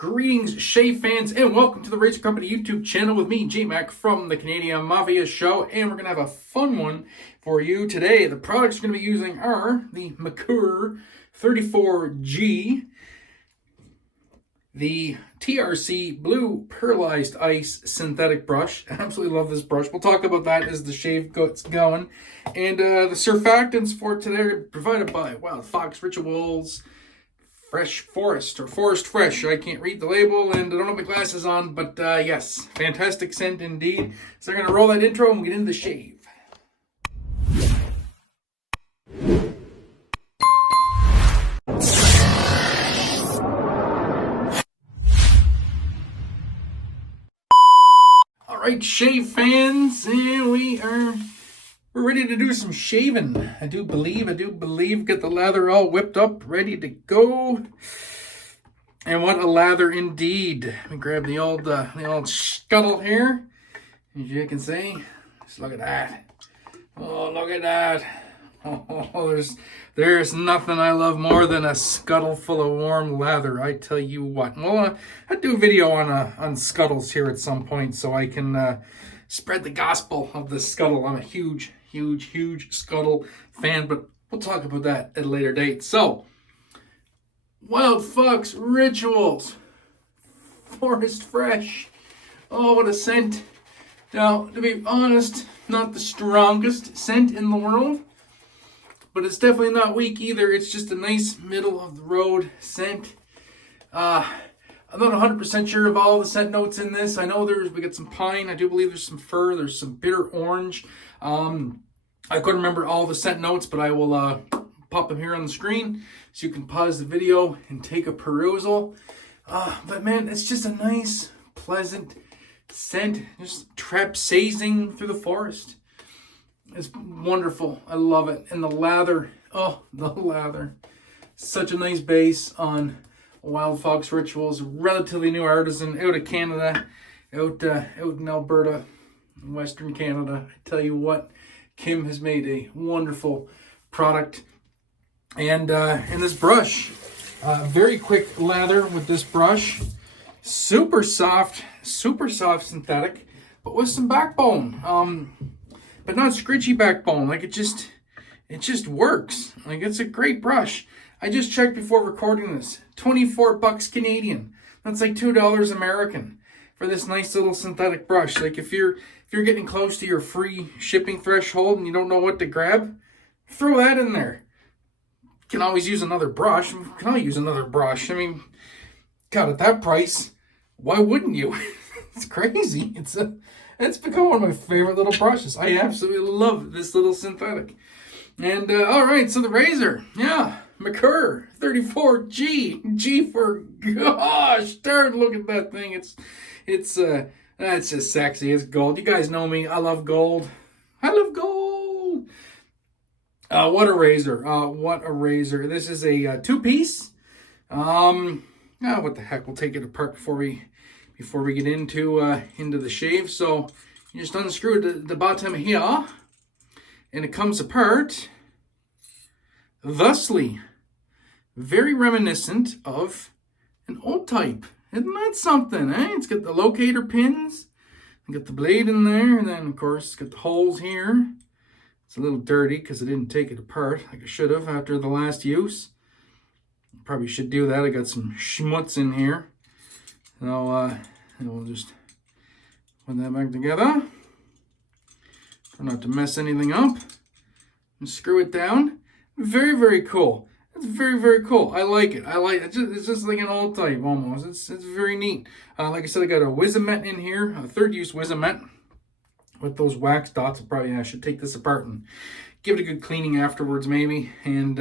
Greetings, shave fans, and welcome to the Razor Company YouTube channel with me, J-Mac from the Canadian Mafia Show, and we're going to have a fun one for you today. The products we're going to be using are the Merkur 34G, the TRC Blue Pearlised Ice Synthetic Brush. I absolutely love this brush. We'll talk about that as the shave gets going. And the surfactants for today are provided by Wild Fox Rituals, Fresh Forest, or Forest Fresh. I can't read the label and I don't have my glasses on, but yes, fantastic scent indeed. So we're going to roll that intro and we'll get into the shave. All right, shave fans, and we're ready to do some shaving. I do believe, get the lather all whipped up, ready to go. And what a lather indeed. Let me grab the old scuttle here. As you can see, just look at that. Oh, look at that. Oh, there's nothing I love more than a scuttle full of warm lather, I tell you what. Well, I'll do a video on scuttles here at some point so I can spread the gospel of the scuttle. I'm a huge scuttle fan, but we'll talk about that at a later date. So, Wild Fox Rituals, Forest Fresh. Oh, what a scent. Now, to be honest, not the strongest scent in the world, but it's definitely not weak either. It's just a nice middle of the road scent. I'm not 100% sure of all the scent notes in this. I know we got some pine. I do believe there's some fir. There's some bitter orange. I couldn't remember all the scent notes, but I will pop them here on the screen so you can pause the video and take a perusal. But man, it's just a nice, pleasant scent. Just trapsazing through the forest. It's wonderful. I love it. And the lather. Oh, the lather. Such a nice base on Wild Fox Rituals, relatively new artisan out of Canada, out in Alberta, Western Canada. I tell you what, Kim has made a wonderful product. And this brush, very quick lather with this brush, super soft synthetic, but with some backbone, but not scritchy backbone. Like it just works. Like it's a great brush. I just checked before recording this. 24 bucks Canadian. That's like $2 American for this nice little synthetic brush. Like if you're getting close to your free shipping threshold and you don't know what to grab, throw that in there. You can always use another brush. I mean, God, at that price, why wouldn't you? It's crazy. It's become one of my favorite little brushes. I absolutely love this little synthetic. And all right, so the razor, yeah. Merkur 34G. G for gosh darn, look at that thing. It's just sexy. It's gold. You guys know me. I love gold. What a razor. What a razor. This is a two-piece. What the heck? We'll take it apart before we get into the shave. So you just unscrew the bottom here and it comes apart thusly. Very reminiscent of an old type. Isn't that something, eh? It's got the locator pins. I got the blade in there. And then, of course, it's got the holes here. It's a little dirty because I didn't take it apart like I should have after the last use. Probably should do that. I got some schmutz in here. So, we'll just put that back together. Try not to mess anything up. And screw it down. Very, very cool. It's very cool. I like it. It's just like an old type almost. It's very neat. Like I said, I got a Wizamet in here, a third use Wizamet with those wax dots. I should take this apart and give it a good cleaning afterwards, maybe. And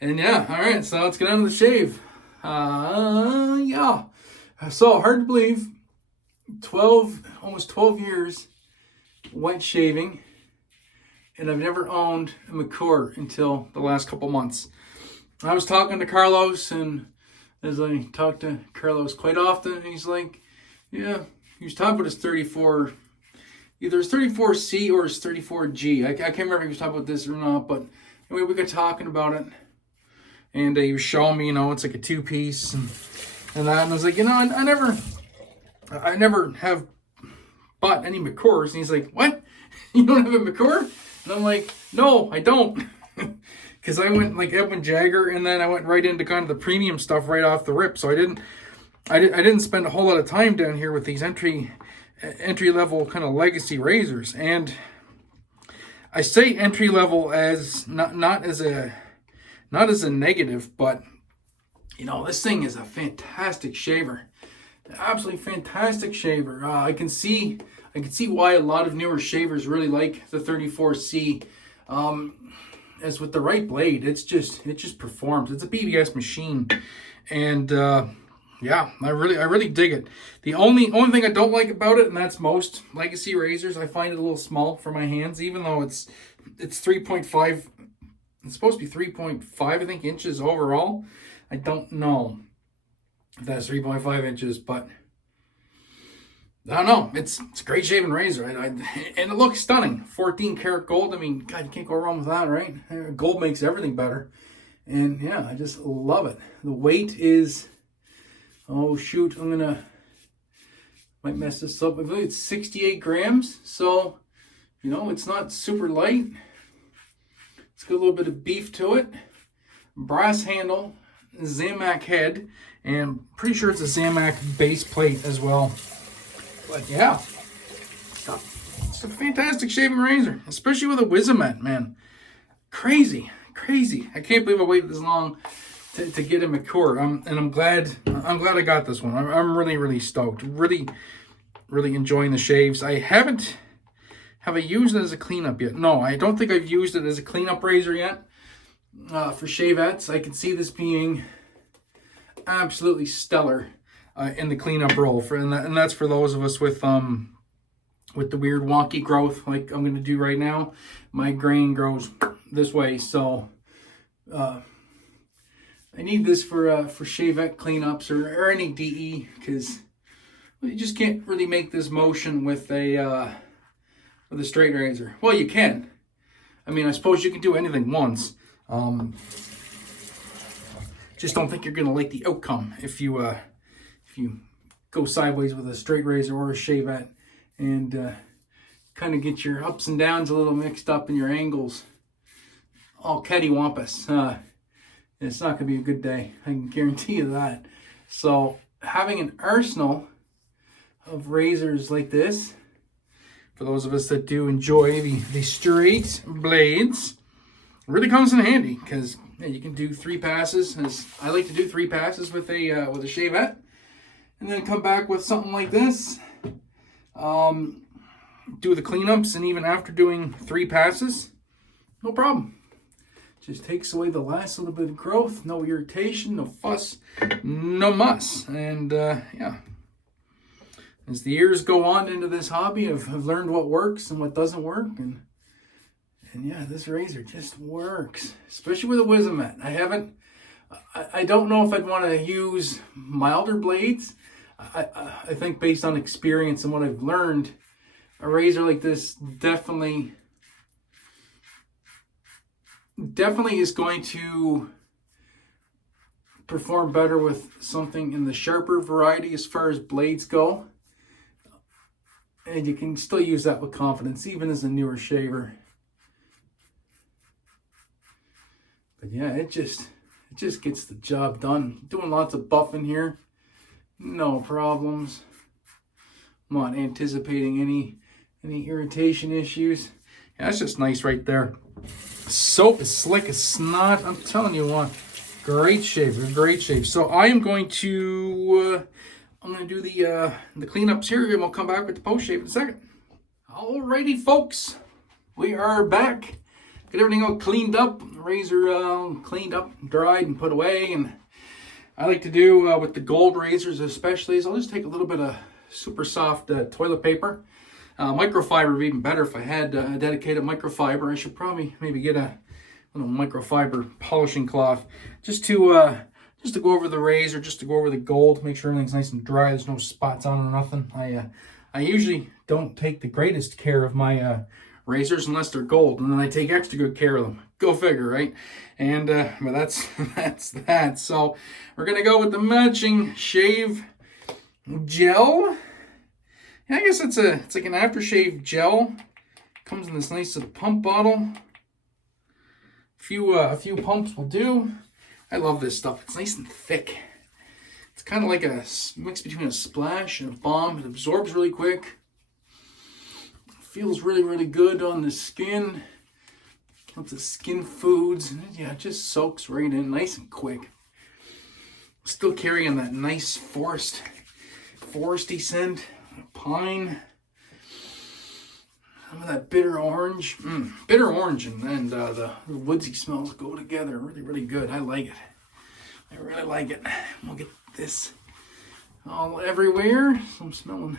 yeah, all right. So let's get on to the shave. Yeah. So hard to believe. Almost 12 years white shaving. And I've never owned a Merkur until the last couple months. I was talking to Carlos, and as I talk to Carlos quite often, he's like, yeah, he was talking about his 34, either his 34C or his 34G. I can't remember if he was talking about this or not, but anyway, we got talking about it. And he was showing me, it's like a two-piece. And and that. And I was like, you know, I never have bought any Merkurs. And he's like, what? You don't have a Merkur? And I'm like, no, I don't. Because I went like Edwin Jagger, and then I went right into kind of the premium stuff right off the rip. So I didn't spend a whole lot of time down here with these entry level kind of legacy razors. And I say entry level as not as a negative, but you know, this thing is a fantastic shaver, absolutely fantastic shaver. I can see why a lot of newer shavers really like the 34C. As with the right blade, it just performs. It's a BBS machine, and yeah, I really dig it. The only thing I don't like about it, and that's most legacy razors, I find it a little small for my hands, even though it's 3.5. It's supposed to be 3.5, I think, inches overall. I don't know if that's 3.5 inches, but I don't know. It's a great shaving razor, and it looks stunning. 14 karat gold. I mean, God, you can't go wrong with that, right? Gold makes everything better, and yeah, I just love it. The weight is, oh shoot, might mess this up. I believe it's 68 grams, so you know, it's not super light. It's got a little bit of beef to it. Brass handle, Zamac head, and pretty sure it's a Zamac base plate as well. But yeah, it's a fantastic shaving razor, especially with a Wizamet, man. Crazy. I can't believe I waited this long to get a Merkur. And I'm glad I got this one. I'm really stoked. Really enjoying the shaves. Have I used it as a cleanup yet? No, I don't think I've used it as a cleanup razor yet. For shavettes, I can see this being absolutely stellar in the cleanup roll, and that's for those of us with the weird wonky growth like I'm going to do right now. My grain grows this way, so I need this for shavette cleanups or any DE, because you just can't really make this motion with a straight razor. Well, you can. I mean, I suppose you can do anything once. Just don't think you're going to like the outcome if you go sideways with a straight razor or a shavette, and kind of get your ups and downs a little mixed up and your angles all cattywampus. It's not going to be a good day. I can guarantee you that. So having an arsenal of razors like this, for those of us that do enjoy the straight blades, really comes in handy, because you can do 3 passes. As I like to do 3 passes with a shavette, and then come back with something like this. Do the cleanups, and even after doing 3 passes, no problem. Just takes away the last little bit of growth, no irritation, no fuss, no muss. And yeah, as the years go on into this hobby, I've learned what works and what doesn't work, and yeah, this razor just works, especially with a Wizamet. I don't know if I'd want to use milder blades. I think based on experience and what I've learned, a razor like this definitely is going to perform better with something in the sharper variety as far as blades go. And you can still use that with confidence, even as a newer shaver. But yeah, it just gets the job done. Doing lots of buffing here, no problems. I'm not anticipating any irritation issues. Yeah, that's just nice right there. Soap is slick as snot. I'm telling you what, great shave, great shave. So I am going to do the cleanups here, and we'll come back with the post shave in a second. Alrighty, folks, we are back. Get everything all cleaned up, razor cleaned up, dried, and put away. And I like to do with the gold razors especially, is I'll just take a little bit of super soft toilet paper. Microfiber would be even better if I had a dedicated microfiber. I should probably maybe get a little microfiber polishing cloth just to go over the razor, just to go over the gold, make sure everything's nice and dry. There's no spots on it or nothing. I usually don't take the greatest care of my razors unless they're gold, and then I take extra good care of them. Go figure, right? And but that's that. So we're gonna go with the matching shave gel. Yeah, I guess it's like an aftershave gel. Comes in this nice little pump bottle. A few pumps will do. I love this stuff. It's nice and thick. It's kind of like a mix between a splash and a balm. It absorbs really quick. Feels really, really good on the skin. Lots of skin foods. Yeah, it just soaks right in nice and quick. Still carrying that nice foresty scent. Pine. Some of that bitter orange. Bitter orange and the woodsy smells go together. Really, really good. I like it. I really like it. We'll get this all everywhere. So I'm smelling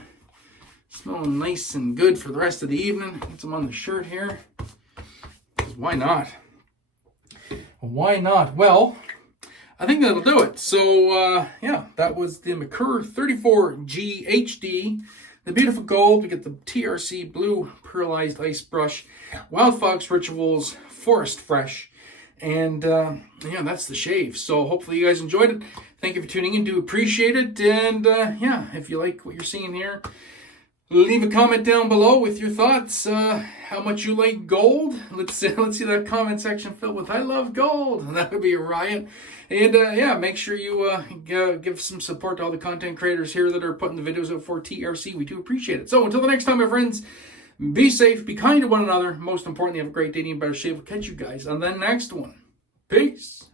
nice and good for the rest of the evening. Get some on the shirt here. Why not? Why not? Well, I think that'll do it. So, yeah, that was the Merkur 34G HD. The beautiful gold. We get the TRC blue pearlized ice brush. Wild Fox Rituals Forest Fresh. And, yeah, that's the shave. So hopefully you guys enjoyed it. Thank you for tuning in. Do appreciate it. And, yeah, if you like what you're seeing here, leave a comment down below with your thoughts. How much you like gold. Let's see that comment section filled with "I love gold." That would be a riot. And yeah, make sure you give some support to all the content creators here that are putting the videos out for TRC. We do appreciate it. So until the next time, my friends, be safe, be kind to one another. Most importantly, have a great day and better shave. We'll catch you guys on the next one. Peace.